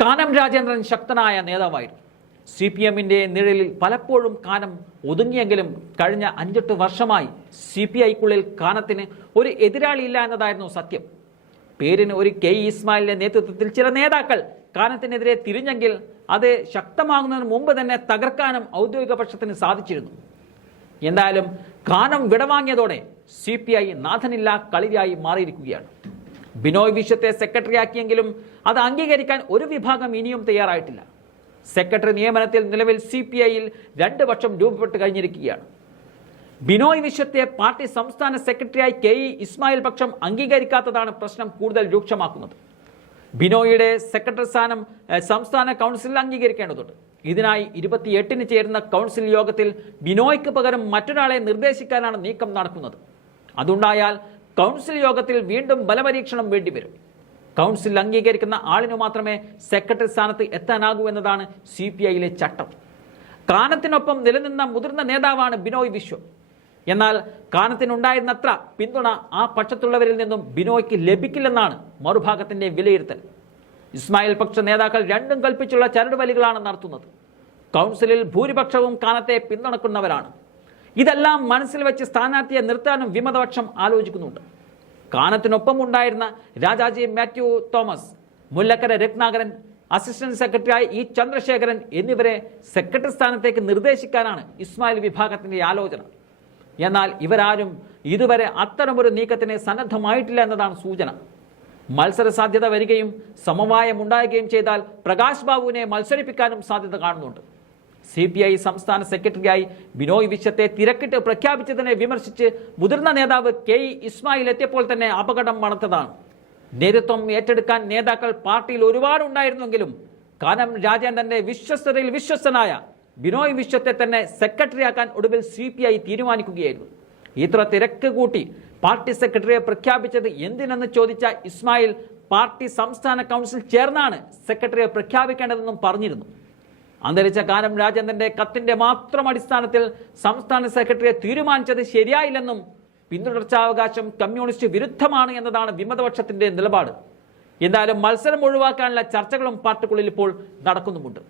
കാനം രാജേന്ദ്രൻ ശക്തനായ നേതാവായിരുന്നു. CPM-ന്റെ നിഴലിൽ പലപ്പോഴും കാനം ഒതുങ്ങിയെങ്കിലും കഴിഞ്ഞ 5-8 വർഷമായി CPI-ക്കുള്ളിൽ കാനത്തിന് ഒരു എതിരാളിയില്ല എന്നതായിരുന്നു സത്യം. പേരിന് ഒരു K. ഇസ്മായിലിന്റെ നേതൃത്വത്തിൽ ചില നേതാക്കൾ കാനത്തിനെതിരെ തിരിഞ്ഞെങ്കിൽ അത് ശക്തമാകുന്നതിന് മുമ്പ് തന്നെ തകർക്കാനും ഔദ്യോഗിക പക്ഷത്തിന് സാധിച്ചിരുന്നു. എന്തായാലും കാനം വിടവാങ്ങിയതോടെ CPI നാഥനില്ല കളിയായി മാറിയിരിക്കുകയാണ്. ബിനോയ് വിശ്വത്തെ സെക്രട്ടറിയാക്കിയെങ്കിലും അത് അംഗീകരിക്കാൻ ഒരു വിഭാഗം ഇനിയും തയ്യാറായിട്ടില്ല. സെക്രട്ടറി നിയമനത്തിൽ നിലവിൽ CPI-യിൽ 2 പക്ഷം രൂപപ്പെട്ട് കഴിഞ്ഞിരിക്കുകയാണ്. ബിനോയ് വിശ്വത്തെ പാർട്ടി സംസ്ഥാന സെക്രട്ടറിയായി K. ഇസ്മായിൽ പക്ഷം അംഗീകരിക്കാത്തതാണ് പ്രശ്നം കൂടുതൽ രൂക്ഷമാക്കുന്നത്. ബിനോയിയുടെ സെക്രട്ടറി സ്ഥാനം സംസ്ഥാന കൗൺസിലിൽ അംഗീകരിക്കേണ്ടതുണ്ട്. ഇതിനായി 28-ന് ചേരുന്ന കൗൺസിൽ യോഗത്തിൽ ബിനോയ്ക്ക് പകരം മറ്റൊരാളെ നിർദ്ദേശിക്കാനാണ് നീക്കം നടക്കുന്നത്. അതുണ്ടായാൽ കൗൺസിൽ യോഗത്തിൽ വീണ്ടും ബലപരീക്ഷണം വേണ്ടിവരും. കൗൺസിൽ അംഗീകരിക്കുന്ന ആളിനു മാത്രമേ സെക്രട്ടറി സ്ഥാനത്ത് എത്താനാകൂ എന്നതാണ് CPI-യിലെ ചട്ടം. കാനത്തിനൊപ്പം നിലനിന്ന മുതിർന്ന നേതാവാണ് ബിനോയ് വിശ്വം. എന്നാൽ കാനത്തിനുണ്ടായിരുന്നത്ര പിന്തുണ ആ പക്ഷത്തുള്ളവരിൽ നിന്നും ബിനോയ്ക്ക് ലഭിക്കില്ലെന്നാണ് മറുഭാഗത്തിന്റെ വിലയിരുത്തൽ. ഇസ്മായിൽ പക്ഷ നേതാക്കൾ രണ്ടും കൽപ്പിച്ചുള്ള ചരടുവലികളാണ് നടത്തുന്നത്. കൗൺസിലിൽ ഭൂരിപക്ഷവും കാനത്തെ പിന്തുണക്കുന്നവരാണ്. ഇതെല്ലാം മനസ്സിൽ വെച്ച് സ്ഥാനാർത്ഥിയെ നിർത്താനും വിമതപക്ഷം ആലോചിക്കുന്നുണ്ട്. കാനത്തിനൊപ്പം ഉണ്ടായിരുന്ന രാജാജി മാത്യു തോമസ്, മുല്ലക്കര രത്നാകരൻ, അസിസ്റ്റന്റ് സെക്രട്ടറിയായി E. ചന്ദ്രശേഖരൻ എന്നിവരെ സെക്രട്ടറി സ്ഥാനത്തേക്ക് നിർദ്ദേശിക്കാനാണ് ഇസ്മായിൽ വിഭാഗത്തിന്റെ ആലോചന. എന്നാൽ ഇവരാരും ഇതുവരെ അത്തരമൊരു നീക്കത്തിന് സന്നദ്ധമായിട്ടില്ല എന്നതാണ് സൂചന. മത്സര സാധ്യത വരികയും സമവായം ഉണ്ടാകുകയും ചെയ്താൽ പ്രകാശ് ബാബുവിനെ മത്സരിപ്പിക്കാനും സാധ്യത കാണുന്നുണ്ട്. CPI സംസ്ഥാന സെക്രട്ടറിയായി ബിനോയ് വിശ്വത്തെ തിരക്കിട്ട് പ്രഖ്യാപിച്ചതിനെ വിമർശിച്ച് മുതിർന്ന നേതാവ് K. ഇസ്മായിൽ എത്തിയപ്പോൾ തന്നെ അപകടം മണത്തതാണ്. നേതൃത്വം ഏറ്റെടുക്കാൻ നേതാക്കൾ പാർട്ടിയിൽ ഒരുപാടുണ്ടായിരുന്നെങ്കിലും കാനം രാജേന്ദ്രന്റെ വിശ്വസ്തതയിൽ വിശ്വസ്തനായ ബിനോയ് വിശ്വത്തെ തന്നെ സെക്രട്ടറിയാക്കാൻ ഒടുവിൽ CPI തീരുമാനിക്കുകയായിരുന്നു. ഇത്ര തിരക്ക് കൂട്ടി പാർട്ടി സെക്രട്ടറിയെ പ്രഖ്യാപിച്ചത് എന്തിനെന്ന് ചോദിച്ച ഇസ്മായിൽ പാർട്ടി സംസ്ഥാന കൗൺസിൽ ചേർന്നാണ് സെക്രട്ടറിയെ പ്രഖ്യാപിക്കേണ്ടതെന്നും പറഞ്ഞിരുന്നു. അന്തരിച്ച കാനം രാജേന്ദ്രന്റെ കത്തിന്റെ മാത്രം അടിസ്ഥാനത്തിൽ സംസ്ഥാന സെക്രട്ടറിയെ തീരുമാനിച്ചത് ശരിയായില്ലെന്നും പിന്തുടർച്ചാവകാശം കമ്മ്യൂണിസ്റ്റ് വിരുദ്ധമാണ് എന്നതാണ് വിമതപക്ഷത്തിന്റെ നിലപാട്. എന്തായാലും മത്സരം ഒഴിവാക്കാനുള്ള ചർച്ചകളും പാർട്ടിക്കുള്ളിൽ ഇപ്പോൾ നടക്കുന്നുമുണ്ട്.